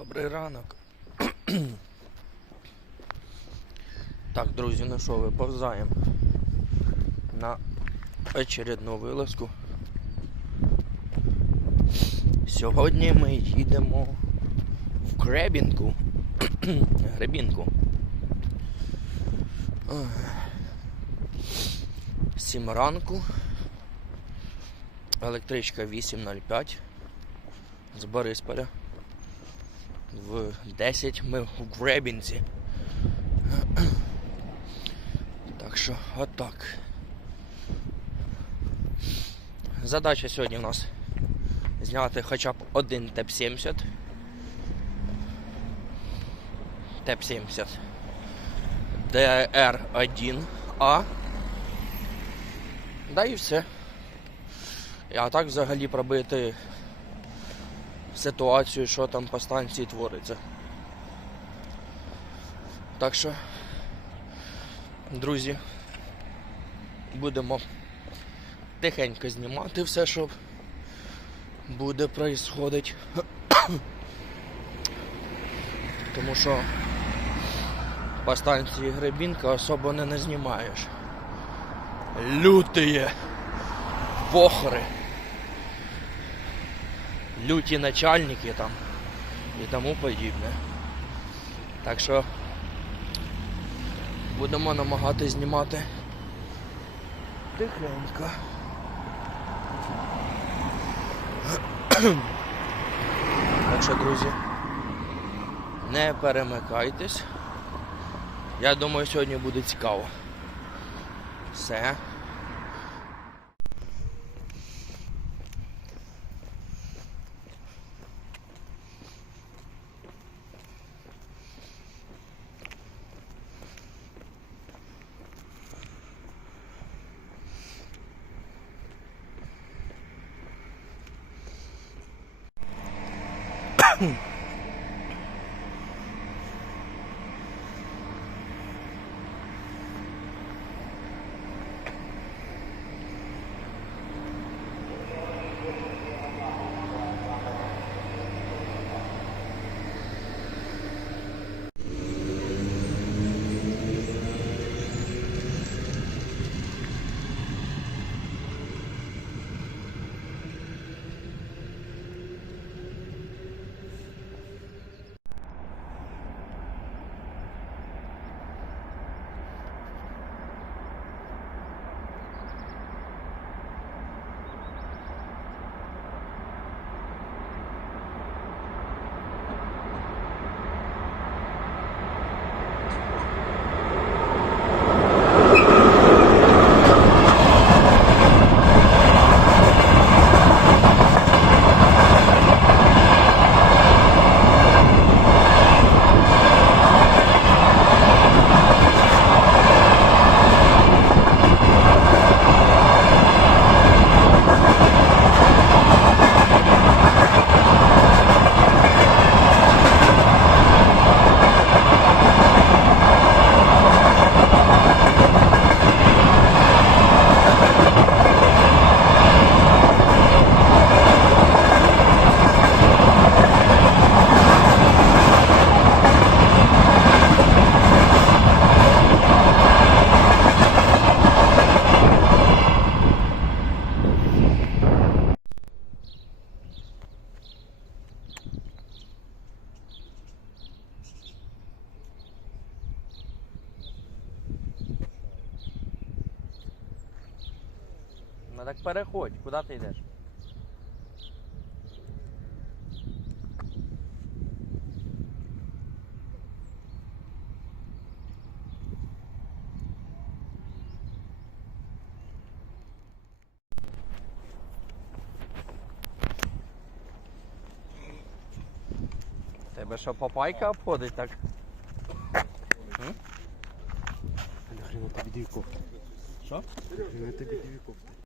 Добрий ранок. так, друзі, ну що, виповзаємо на очередну вилазку. Сьогодні ми їдемо в Гребінку. Гребінку. Сім ранку. Електричка 8.05 з Борисполя. В 10 ми в Гребінці. Так що, отак. Задача сьогодні у нас зняти хоча б один ТЕП-70. ТЕП-70. DR1А. Да і все. А так взагалі пробити ситуацію, що там по станції твориться. Так що, друзі, будемо тихенько знімати все, що буде происходить. Тому що по станції Гребінка особо не, не знімаєш. Лютые вохри люті начальники там і тому подібне. Так що будемо намагатись знімати тихенько. Так що, друзі, не перемикайтесь. Я думаю, сьогодні буде цікаво. Все. Тебе що попайка обходить так? М? Нахрена тобі дві кофти? Що? Нахрена тобі дві кофти?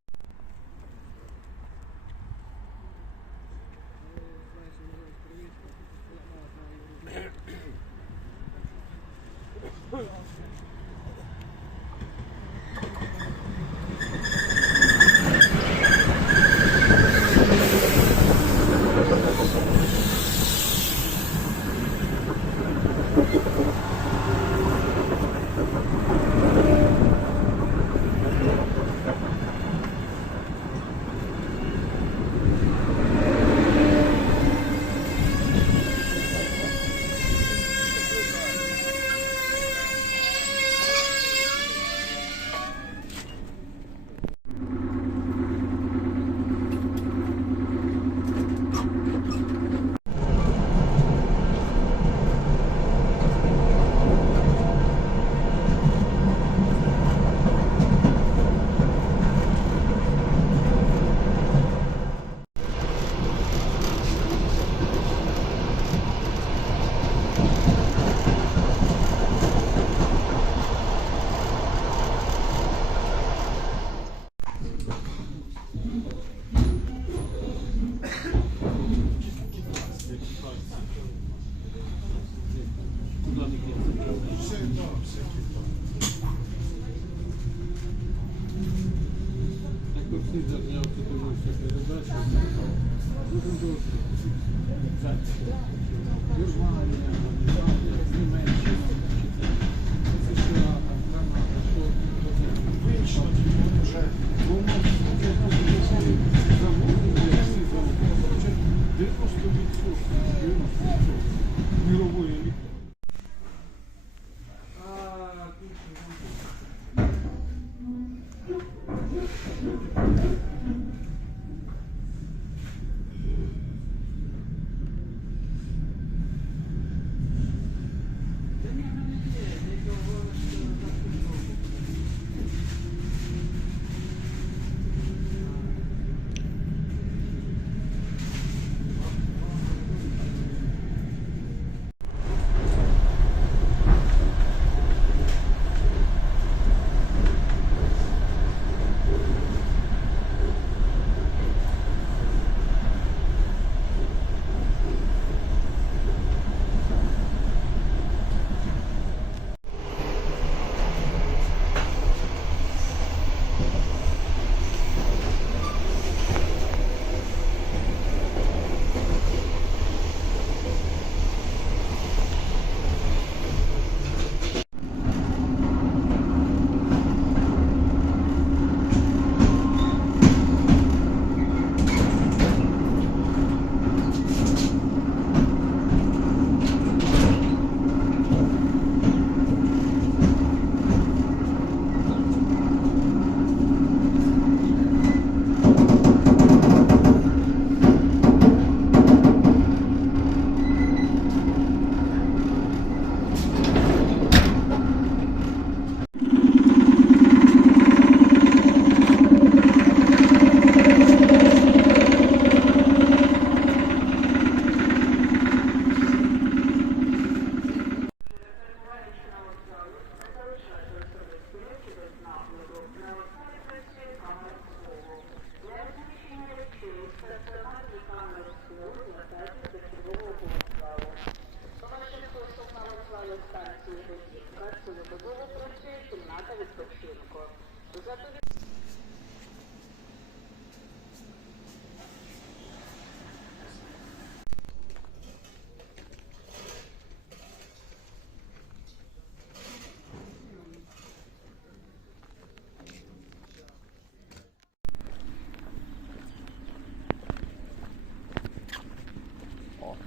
Все там, все там. Як всі зазняв, тут уже все передача. Дуже добре. Вірвання, знімання.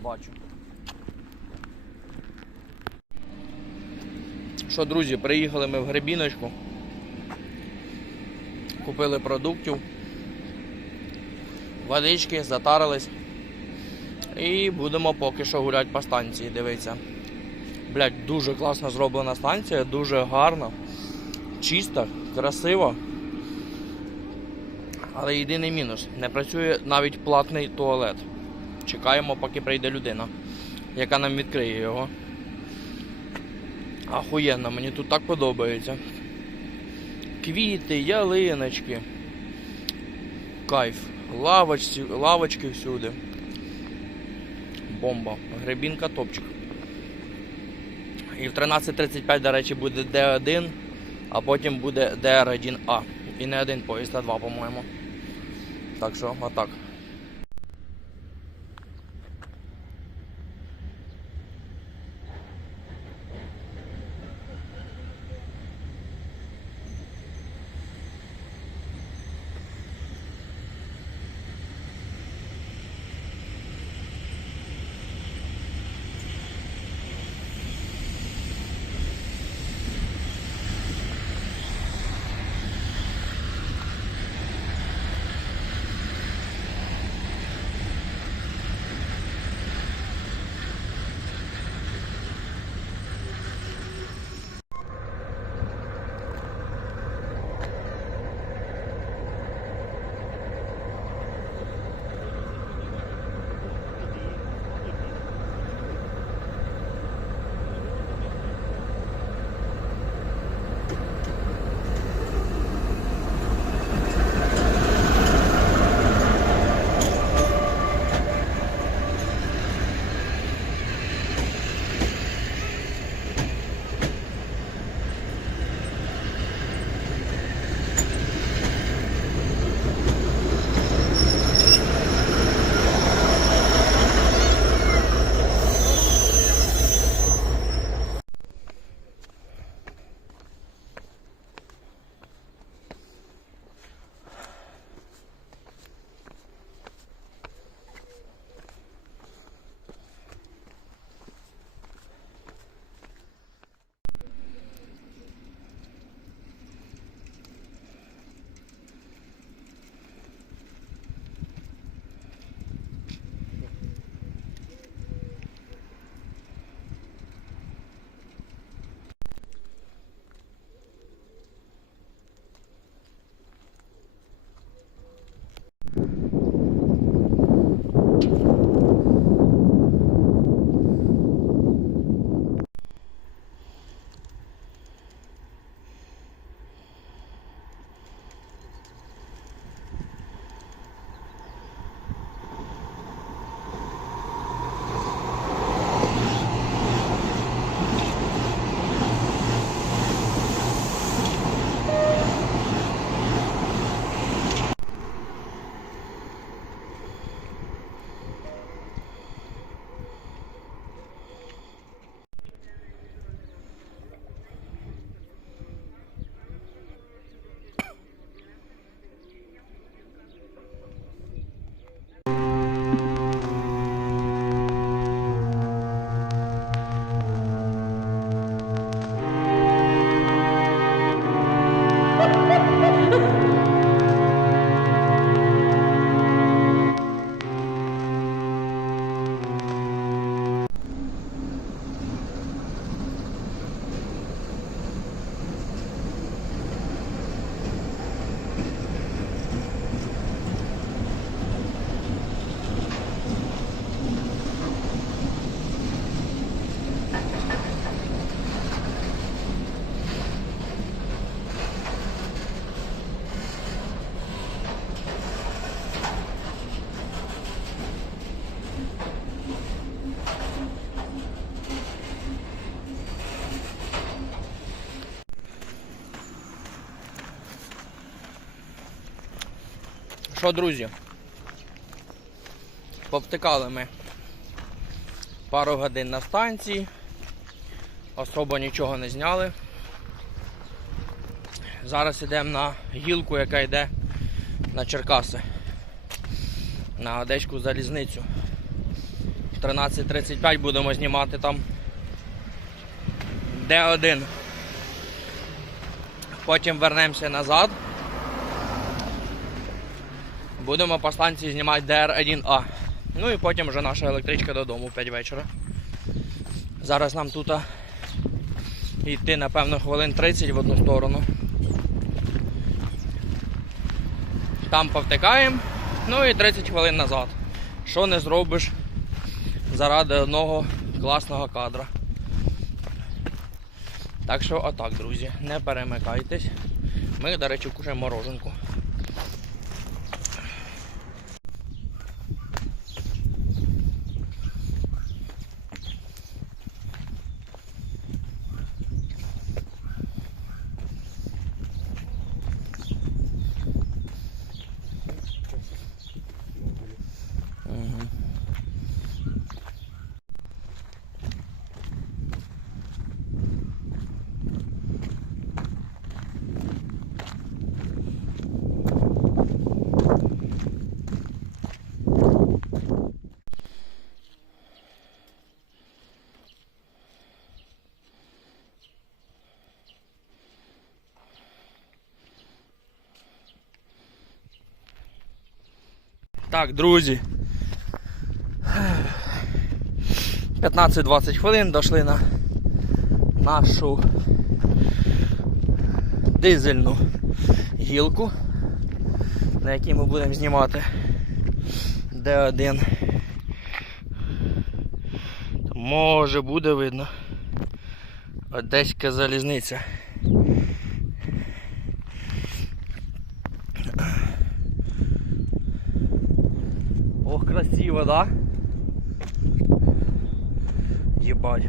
Бачу. Що, друзі, приїхали ми в Гребіночку. Купили продуктів, водички, затарились. І будемо поки що гуляти по станції, дивіться. Блять, дуже класно зроблена станція, дуже гарна, чиста, красиво. Але єдиний мінус, не працює навіть платний туалет. Чекаємо, поки прийде людина, яка нам відкриє його. Ахуєнно, мені тут так подобається. Квіти, ялиночки. Кайф. Лавочці, лавочки всюди. Бомба. Гребінка топчик. І в 13.35, до речі, буде Д1, а потім буде ДР1А. І не один поїзд, а два, по-моєму. Так що, отак. Що, друзі? Повтикали ми пару годин на станції. Особо нічого не зняли. Зараз йдемо на гілку, яка йде на Черкаси. На Одеську залізницю. В 13.35 будемо знімати там Д1. Потім вернемося назад. Будемо по станції знімати ДР1А. Ну і потім вже наша електричка додому в 5 вечора. Зараз нам тут йти, напевно, хвилин 30 в одну сторону. Там повтикаємо, ну і 30 хвилин назад. Що не зробиш заради одного класного кадра. Так що отак, друзі, не перемикайтесь. Ми, до речі, кушаємо мороженку. Так, друзі. 15-20 хвилин дійшли на нашу дизельну гілку, на якій ми будемо знімати Д1. Може буде видно. Одеська залізниця. Красиво, да? Ебать.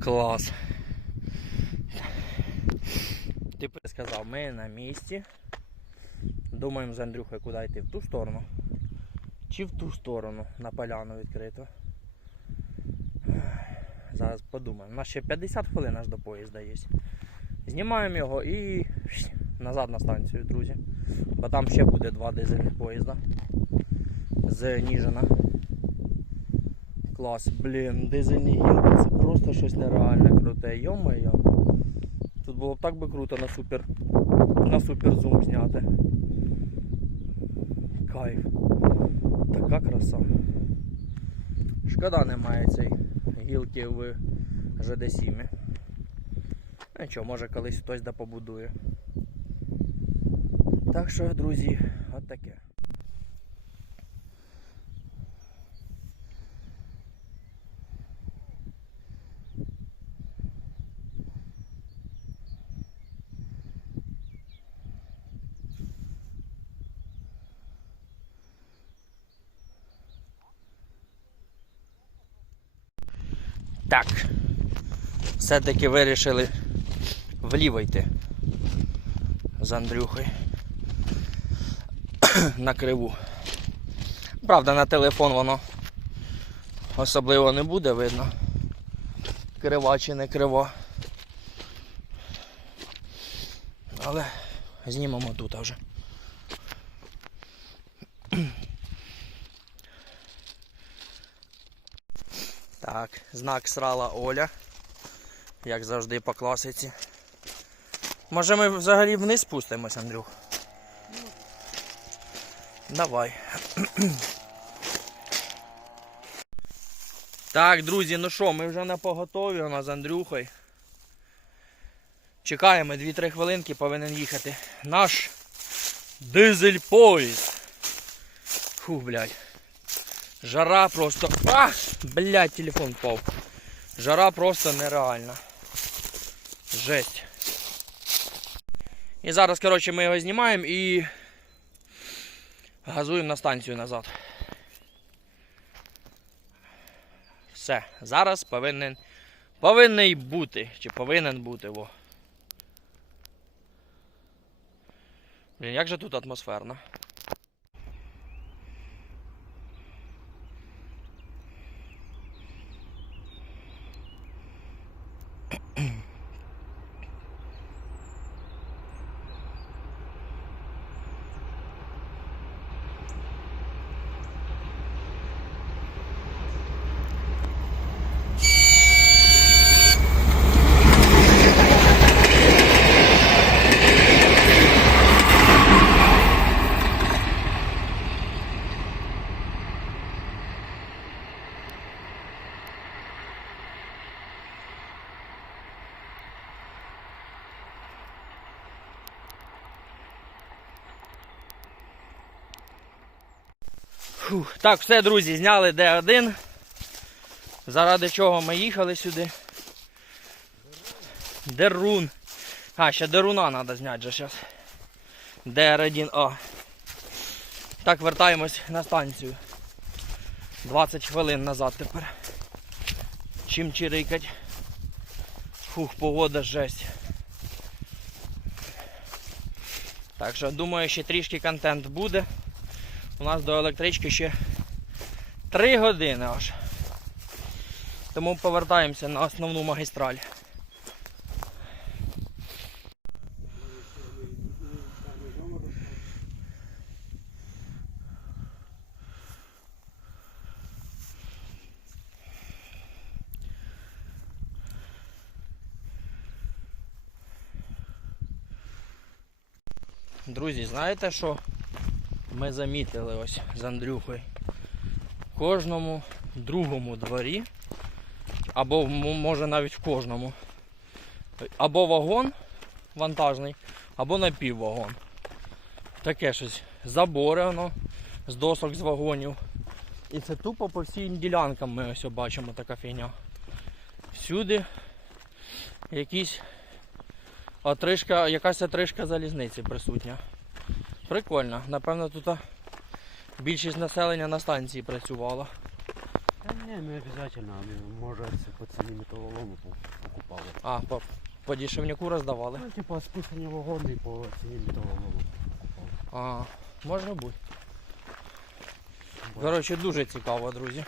Клас. Ти сказав, ми на місці. Думаємо з Андрюхою, куди йти в ту сторону. Чи в ту сторону на поляну відкрито. Зараз подумаємо. У нас ще 50 хвилин аж до поїзда є. Знімаємо його і назад на станцію, друзі. Бо там ще буде два дизельних поїзда з Ніжина. Клас, блін, дизельні гілки, це просто щось нереально круте. Йо-моє. Тут було б так би круто на супер на супер зум зняти. Кайф. Така краса. Шкода немає цієї гілки в ЖД-7. Нічого, може колись хтось да побудує. Так що, друзі, от таке. Так. Все-таки вирішили вліво йти з Андрюхою на криву. Правда, на телефон воно особливо не буде видно. Крива чи не крива. Але знімемо тут вже. Так, знак срала Оля. Як завжди по класиці. Може ми взагалі вниз спустимось, Андрюх? Давай. Так, друзі, ну що, ми вже на поготові у нас з Андрюхою. Чекаємо 2-3 хвилинки, повинен їхати. Наш дизель поїзд. Фу, блядь. Жара просто. А! Блядь, телефон впав. Жара просто нереальна. Жесть. І зараз, коротше, ми його знімаємо і газуємо на станцію назад. Все, зараз повинен повинен бути. Чи повинен бути, во. Блін, як же тут атмосферно. Фух. Так, все, друзі, зняли Д1. Заради чого ми їхали сюди. Дерун. А, ще деруна треба зняти же зараз. ДР1А. Так, вертаємось на станцію. 20 хвилин назад тепер. Чим чирикать. Фух, погода жесть. Так що думаю, ще трішки контент буде. У нас до електрички ще 3 години аж. Тому повертаємося на основну магістраль. Друзі, знаєте що? Ми замітили ось з Андрюхою. В кожному другому дворі, або може навіть в кожному, або вагон вантажний, або напіввагон. Таке щось заборе воно з досок з вагонів. І це тупо по всім ділянкам ми ось бачимо така фігня. Всюди якісь отрижка, якась отрижка залізниці присутня. Прикольно. Напевно, тут більшість населення на станції працювала. Та ні, не обов'язково. Може це по ціні металолому покупали. А, по, по дешевняку роздавали. Ну, типа списані вагони по ціні металолому. А, може бути. Коротше, дуже цікаво, друзі.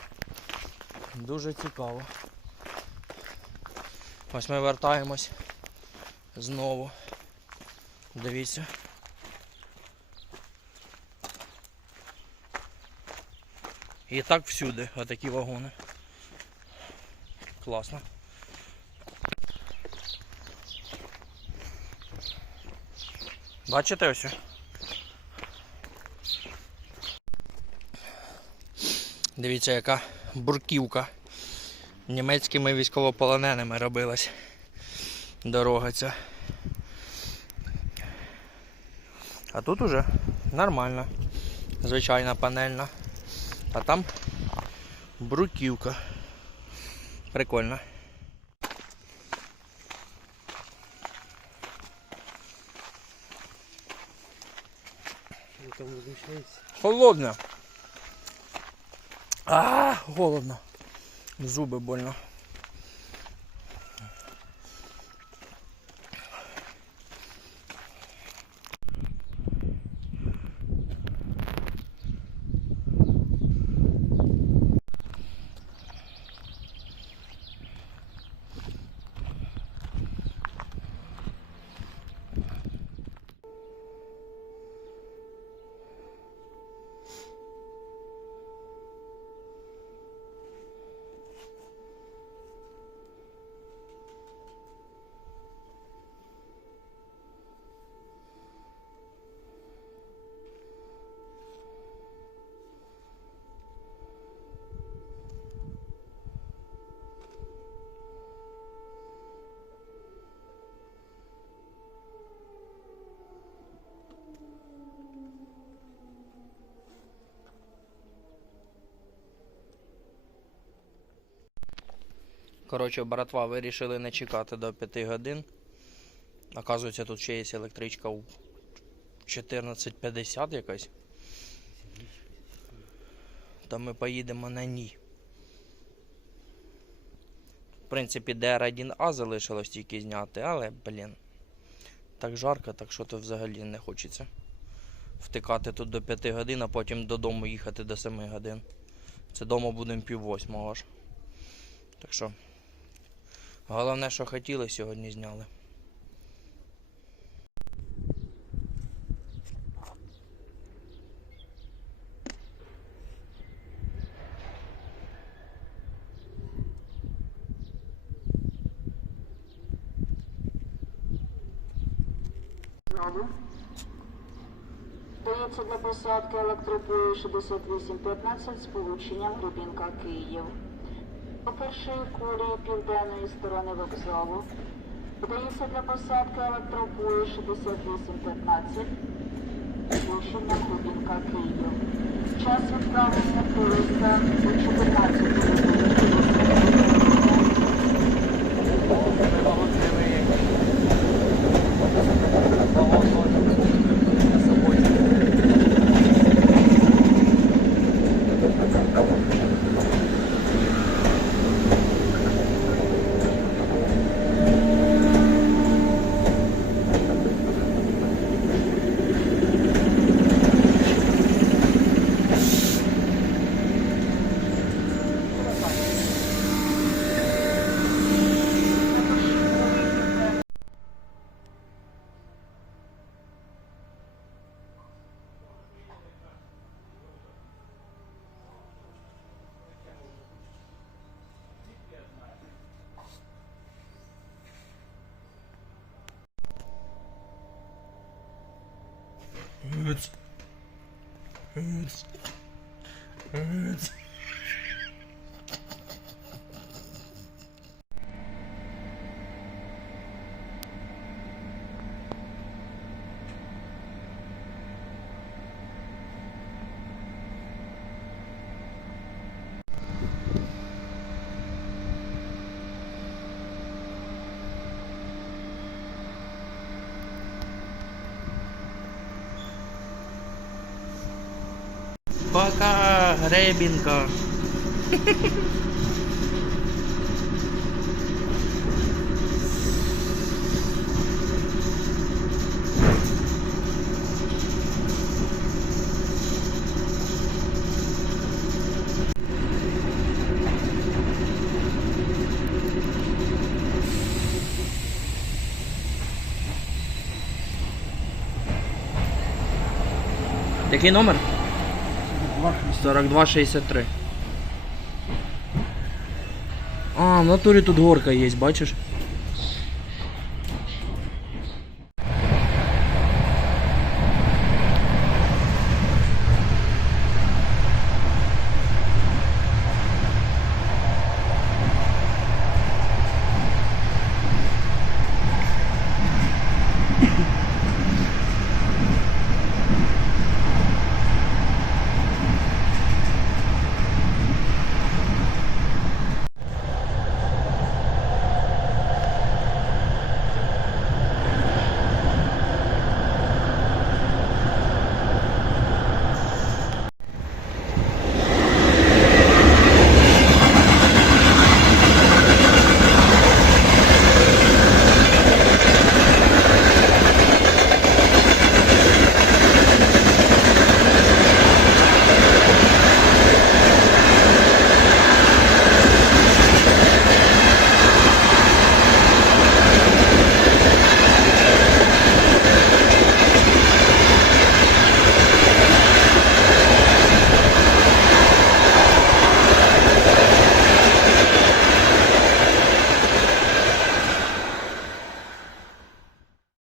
Дуже цікаво. Ось ми вертаємось знову. Дивіться. І так всюди, отакі вагони. Класно. Бачите ось? Дивіться, яка бурківка. Німецькими військовополоненими робилась дорога ця. А тут уже нормально. Звичайна панельна. А там бруківка. Прикольно. Ну там. Холодно. А, холодно. Зуби больно. Коротше, братва, вирішили не чекати до 5 годин. Оказується, тут ще є електричка у 14.50 якась. То ми поїдемо на ній. В принципі, DR1А залишилось тільки зняти, але, блін. Так жарко, так що то взагалі не хочеться. втикати тут до 5 годин, а потім додому їхати до 7 годин. Це дома будемо пів восьмого аж. Так що. Головне, що хотіли, сьогодні зняли. Дається для посадки електропою 6815 з полученням Рубінка Київ. По першої кулі південної сторони вокзалу. Дається для посадки електропою 6815 з Кубінка Київ. Час відправлення поїзда до 14 Гиць. hurts. Hurts. Hurts. Гребінка. Який номер? 4263. А, в натурі тут горка є, бачиш?